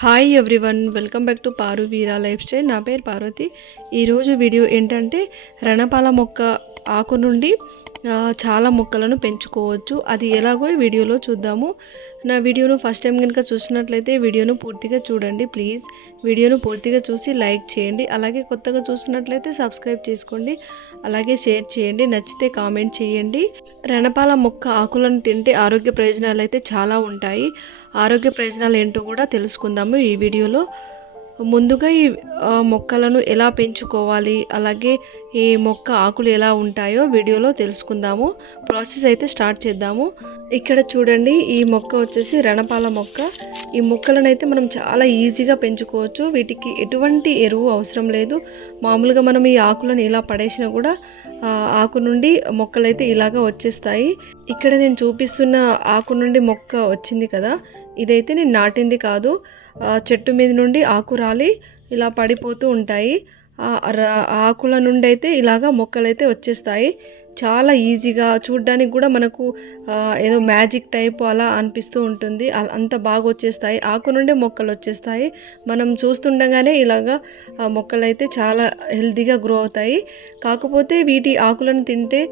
Hi everyone, welcome back to Paru Veera life style. నా పేరు పార్వతి. ఈరోజు వీడియో ఏంటంటే రణపాల మొక్క ఆకు నుండి చాలా మొక్కలను పెంచుకోవచ్చు. అది ఎలాగో వీడియోలో చూద్దాము. నా వీడియోను ఫస్ట్ టైం కనుక చూసినట్లయితే వీడియోను పూర్తిగా చూడండి ప్లీజ్. వీడియోను పూర్తిగా చూసి లైక్ చేయండి. అలాగే కొత్తగా చూసినట్లయితే సబ్స్క్రైబ్ చేసుకోండి. అలాగే షేర్ చేయండి. నచ్చితే కామెంట్ చేయండి. రణపాల మొక్క ఆకులను తింటే ఆరోగ్య ప్రయోజనాలు అయితే చాలా ఉంటాయి. ఆరోగ్య ప్రయోజనాలు ఏంటో కూడా తెలుసుకుందాము ఈ వీడియోలో. ముందుగా ఈ మొక్కలను ఎలా పెంచుకోవాలి, అలాగే ఈ మొక్క ఆకులు ఎలా ఉంటాయో వీడియోలో తెలుసుకుందాము. ప్రాసెస్ అయితే స్టార్ట్ చేద్దాము. ఇక్కడ చూడండి, ఈ మొక్క వచ్చేసి రణపాల మొక్క. ఈ మొక్కలను అయితే మనం చాలా ఈజీగా పెంచుకోవచ్చు. వీటికి ఎటువంటి ఎరువు అవసరం లేదు. మామూలుగా మనం ఈ ఆకులను ఇలా పడేసినా కూడా ఆకు నుండి మొక్కలైతే ఇలాగా వచ్చేస్తాయి. ఇక్కడ నేను చూపిస్తున్న ఆకు నుండి మొక్క వచ్చింది కదా, ఇదైతే నేను నాటింది కాదు. చెట్టు మీద నుండి ఆకు రాలి ఇలా పడిపోతూ ఉంటాయి. ఆకుల నుండి అయితే ఇలాగా మొక్కలైతే వచ్చేస్తాయి. చాలా ఈజీగా, చూడ్డానికి కూడా మనకు ఏదో మ్యాజిక్ టైప్ అలా అనిపిస్తూ ఉంటుంది. అంత బాగా వచ్చేస్తాయి. ఆకు నుండి మొక్కలు వచ్చేస్తాయి. మనం చూస్తుండగానే ఇలాగా మొక్కలైతే చాలా హెల్తీగా గ్రో అవుతాయి. కాకపోతే వీటి ఆకులను తింటే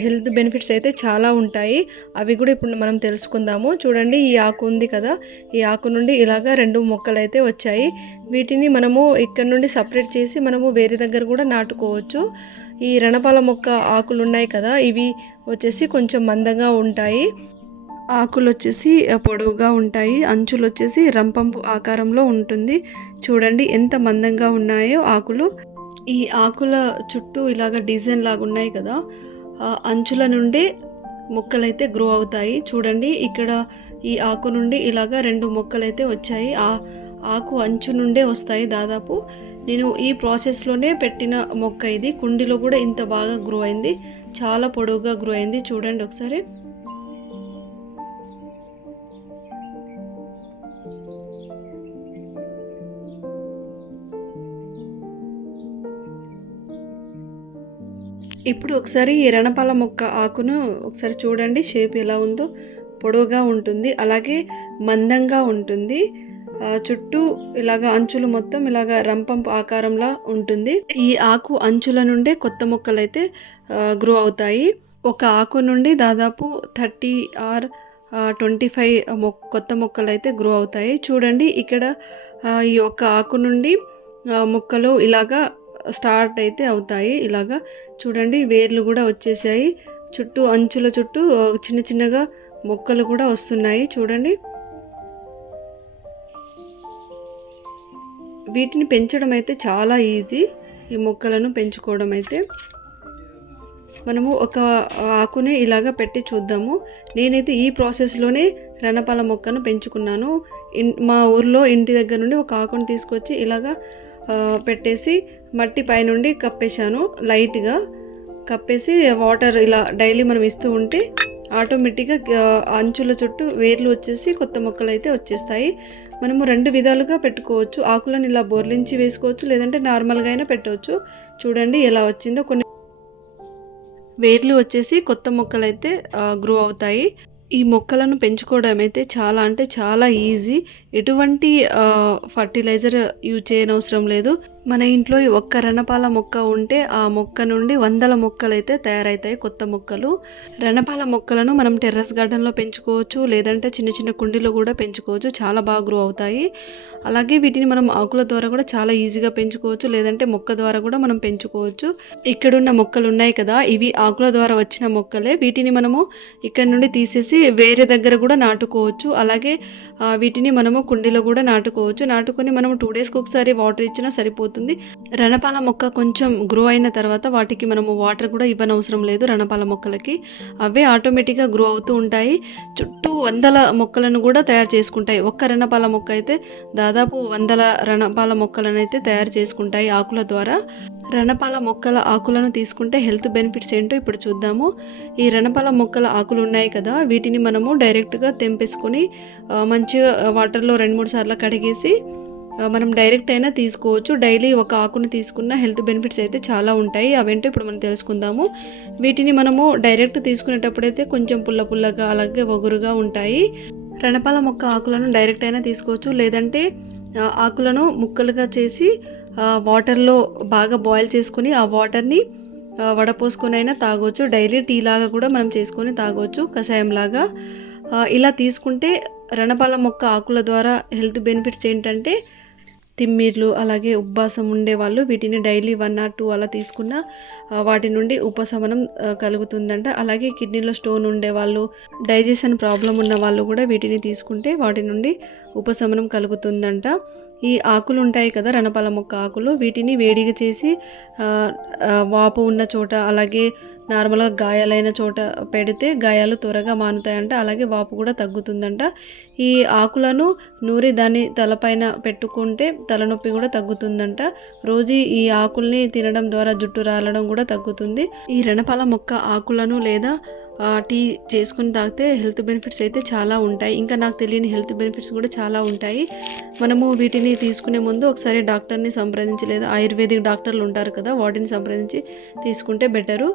హెల్త్ బెనిఫిట్స్ అయితే చాలా ఉంటాయి. అవి కూడా ఇప్పుడు మనం తెలుసుకుందాము. చూడండి, ఈ ఆకు ఉంది కదా, ఈ ఆకు నుండి ఇలాగా 2 మొక్కలు అయితే వచ్చాయి. వీటిని మనము ఇక్కడ నుండి సపరేట్ చేసి మనము వేరే దగ్గర కూడా నాటుకోవచ్చు. ఈ రణపాల మొక్క ఆకులు ఉన్నాయి కదా, ఇవి వచ్చేసి కొంచెం మందంగా ఉంటాయి. ఆకులు వచ్చేసి పొడవుగా ఉంటాయి. అంచులు వచ్చేసి రంపంపు ఆకారంలో ఉంటుంది. చూడండి ఎంత మందంగా ఉన్నాయో ఆకులు. ఈ ఆకుల చుట్టూ ఇలాగ డిజైన్ లాగా ఉన్నాయి కదా, అంచుల నుండి మొక్కలైతే గ్రో అవుతాయి. చూడండి, ఇక్కడ ఈ ఆకు నుండి ఇలాగ 2 మొక్కలైతే వచ్చాయి. ఆకు అంచు నుండే వస్తాయి దాదాపు. నేను ఈ ప్రాసెస్లోనే పెట్టిన మొక్క ఇది. కుండీలో కూడా ఇంత బాగా గ్రో అయింది. చాలా పొడవుగా గ్రో అయింది. చూడండి ఒకసారి. ఇప్పుడు ఒకసారి ఈ రణపాల మొక్క ఆకును ఒకసారి చూడండి. షేప్ ఎలా ఉందో, పొడవుగా ఉంటుంది, అలాగే మందంగా ఉంటుంది. చుట్టూ ఇలాగా అంచులు మొత్తం ఇలాగా రంపంపు ఆకారంలా ఉంటుంది. ఈ ఆకు అంచుల నుండే కొత్త మొక్కలైతే గ్రో అవుతాయి. ఒక ఆకు నుండి దాదాపు 30 ఆర్ 25 కొత్త మొక్కలు అయితే గ్రో అవుతాయి. చూడండి, ఇక్కడ ఈ ఒక్క ఆకు నుండి మొక్కలు ఇలాగా స్టార్ట్ అయితే అవుతాయి. ఇలాగా చూడండి, వేర్లు కూడా వచ్చేసాయి. చుట్టూ అంచుల చుట్టూ చిన్న చిన్నగా మొక్కలు కూడా వస్తున్నాయి. చూడండి, వీటిని పెంచడం అయితే చాలా ఈజీ. ఈ మొక్కలను పెంచుకోవడం అయితే మనము ఒక ఆకుని ఇలాగా పెట్టి చూద్దాము. నేనైతే ఈ ప్రాసెస్లోనే రణపాల మొక్కను పెంచుకున్నాను. మా ఊర్లో ఇంటి దగ్గర నుండి ఒక ఆకును తీసుకొచ్చి ఇలాగా పెట్టేసి మట్టి పైనుండి కప్పేశాను. లైట్గా కప్పేసి వాటర్ ఇలా డైలీ మనం ఇస్తూ ఉంటే ఆటోమేటిక్గా అంచుల చుట్టూ వేర్లు వచ్చేసి కొత్త మొక్కలు అయితే వచ్చేస్తాయి. మనము 2 విధాలుగా పెట్టుకోవచ్చు. ఆకులను ఇలా బోర్లించి వేసుకోవచ్చు, లేదంటే నార్మల్గా అయినా పెట్టవచ్చు. చూడండి ఎలా వచ్చిందో. కొన్ని వేర్లు వచ్చేసి కొత్త మొక్కలు అయితే గ్రో అవుతాయి. ఈ మొక్కలను పెంచుకోవడం అయితే చాలా అంటే చాలా ఈజీ. ఎటువంటి ఫర్టిలైజర్ యూజ్ చేయనవసరం లేదు. మన ఇంట్లో ఒక్క రణపాల మొక్క ఉంటే ఆ మొక్క నుండి 100 మొక్కలు అయితే తయారవుతాయి, కొత్త మొక్కలు. రణపాల మొక్కలను మనం టెర్రస్ గార్డెన్లో పెంచుకోవచ్చు, లేదంటే చిన్న చిన్న కుండీలో కూడా పెంచుకోవచ్చు. చాలా బాగా గ్రో అవుతాయి. అలాగే వీటిని మనం ఆకుల ద్వారా కూడా చాలా ఈజీగా పెంచుకోవచ్చు, లేదంటే మొక్క ద్వారా కూడా మనం పెంచుకోవచ్చు. ఇక్కడున్న మొక్కలు ఉన్నాయి కదా, ఇవి ఆకుల ద్వారా వచ్చిన మొక్కలే. వీటిని మనము ఇక్కడ నుండి తీసేసి వేరే దగ్గర కూడా నాటుకోవచ్చు. అలాగే వీటిని మనము కుండీలో కూడా నాటుకోవచ్చు. నాటుకొని మనం 2 డేస్కి ఒకసారి వాటర్ ఇచ్చినా సరిపోతుంది. రణపాల మొక్క కొంచెం గ్రో అయిన తర్వాత వాటికి మనము వాటర్ కూడా ఇవ్వనవసరం లేదు. రణపాల మొక్కలకి అవే ఆటోమేటిక్గా గ్రో అవుతూ ఉంటాయి. చుట్టూ 100 మొక్కలను కూడా తయారు చేసుకుంటాయి. ఒక్క రణపాల మొక్క అయితే దాదాపు 100 రణపాల మొక్కలను అయితే తయారు చేసుకుంటాయి ఆకుల ద్వారా. రణపాల మొక్కల ఆకులను తీసుకుంటే హెల్త్ బెనిఫిట్స్ ఏంటో ఇప్పుడు చూద్దాము. ఈ రణపాల మొక్కల ఆకులు ఉన్నాయి కదా, వీటిని మనము డైరెక్ట్గా తెంపేసుకొని మంచిగా వాటర్లో 2-3 సార్లు కడిగేసి మనం డైరెక్ట్ అయినా తీసుకోవచ్చు. డైలీ ఒక ఆకును తీసుకున్న హెల్త్ బెనిఫిట్స్ అయితే చాలా ఉంటాయి. అవేంటో ఇప్పుడు మనం తెలుసుకుందాము. వీటిని మనము డైరెక్ట్ తీసుకునేటప్పుడైతే కొంచెం పుల్లగా అలాగే వగురుగా ఉంటాయి. రణపాల మొక్క ఆకులను డైరెక్ట్ అయినా తీసుకోవచ్చు, లేదంటే ఆకులను ముక్కలుగా చేసి వాటర్లో బాగా బాయిల్ చేసుకుని ఆ వాటర్ని వడపోసుకొని అయినా తాగొచ్చు. డైలీ టీ లాగా కూడా మనం చేసుకొని తాగొచ్చు, కషాయం లాగా. ఇలా తీసుకుంటే రణపాల మొక్క ఆకుల ద్వారా హెల్త్ బెనిఫిట్స్ ఏంటంటే తిమ్మిర్లు అలాగే ఉబ్బసం ఉండేవాళ్ళు వీటిని డైలీ 1 or 2 అలా తీసుకున్న వాటి నుండి ఉపశమనం కలుగుతుందంట. అలాగే కిడ్నీలో స్టోన్ ఉండేవాళ్ళు, డైజెషన్ ప్రాబ్లం ఉన్న వాళ్ళు కూడా వీటిని తీసుకుంటే వాటి నుండి ఉపశమనం కలుగుతుందంట. ఈ ఆకులు ఉంటాయి కదా, రణపాల మొక్క ఆకులు, వీటిని వేడిగా చేసి వాపు ఉన్న చోట అలాగే నార్మల్గా గాయాలైన చోట పెడితే గాయాలు త్వరగా మానుతాయంట. అలాగే వాపు కూడా తగ్గుతుందంట. ఈ ఆకులను నూరి దాన్ని తలపైన పెట్టుకుంటే తలనొప్పి కూడా తగ్గుతుందంట. రోజు ఈ ఆకుల్ని తినడం ద్వారా జుట్టు రాలడం కూడా తగ్గుతుంది. ఈ రణపాల మొక్క ఆకులను లేదా టీ చేసుకుని తాగితే హెల్త్ బెనిఫిట్స్ అయితే చాలా ఉంటాయి. ఇంకా నాకు తెలియని హెల్త్ బెనిఫిట్స్ కూడా చాలా ఉంటాయి. మనము వీటిని తీసుకునే ముందు ఒకసారి డాక్టర్ని సంప్రదించి లేదా ఆయుర్వేదిక్ డాక్టర్లు ఉంటారు కదా, వాటిని సంప్రదించి తీసుకుంటే బెటరు.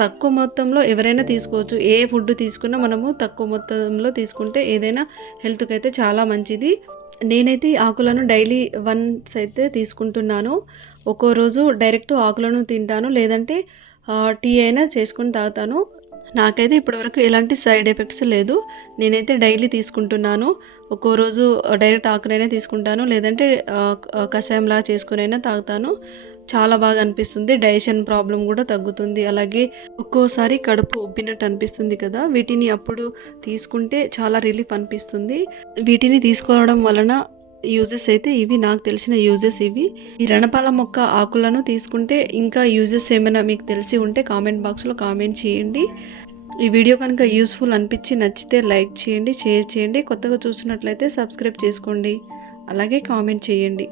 తక్కువ మొత్తంలో ఎవరైనా తీసుకోవచ్చు. ఏ ఫుడ్ తీసుకున్నా మనము తక్కువ మొత్తంలో తీసుకుంటే ఏదైనా హెల్త్కి అయితే చాలా మంచిది. నేనైతే ఆకులను డైలీ వన్స్ అయితే తీసుకుంటున్నాను. ఒక్కో రోజు డైరెక్ట్ ఆకులను తింటాను, లేదంటే టీ అయినా చేసుకుని తాగుతాను. నాకైతే ఇప్పటివరకు ఎలాంటి సైడ్ ఎఫెక్ట్స్ లేదు. నేనైతే డైలీ తీసుకుంటున్నాను. ఒక్కో రోజు డైరెక్ట్ ఆకునైనా తీసుకుంటాను, లేదంటే కషాయంలా చేసుకునైనా తాగుతాను. చాలా బాగా అనిపిస్తుంది. డైజెషన్ ప్రాబ్లం కూడా తగ్గుతుంది. అలాగే ఒక్కోసారి కడుపు ఉబ్బినట్టు అనిపిస్తుంది కదా, వీటిని అప్పుడు తీసుకుంటే చాలా రిలీఫ్ అనిపిస్తుంది. వీటిని తీసుకోవడం వలన యూజెస్ అయితే ఇవి, నాకు తెలిసిన యూజెస్ ఇవి. ఈ రణపాల మొక్క ఆకులను తీసుకుంటే ఇంకా యూజెస్ ఏమైనా మీకు తెలిసి ఉంటే కామెంట్ బాక్స్లో కామెంట్ చేయండి. ఈ వీడియో కనుక యూస్ఫుల్ అనిపించి నచ్చితే లైక్ చేయండి, షేర్ చేయండి. కొత్తగా చూసినట్లయితే సబ్స్క్రైబ్ చేసుకోండి, అలాగే కామెంట్ చేయండి.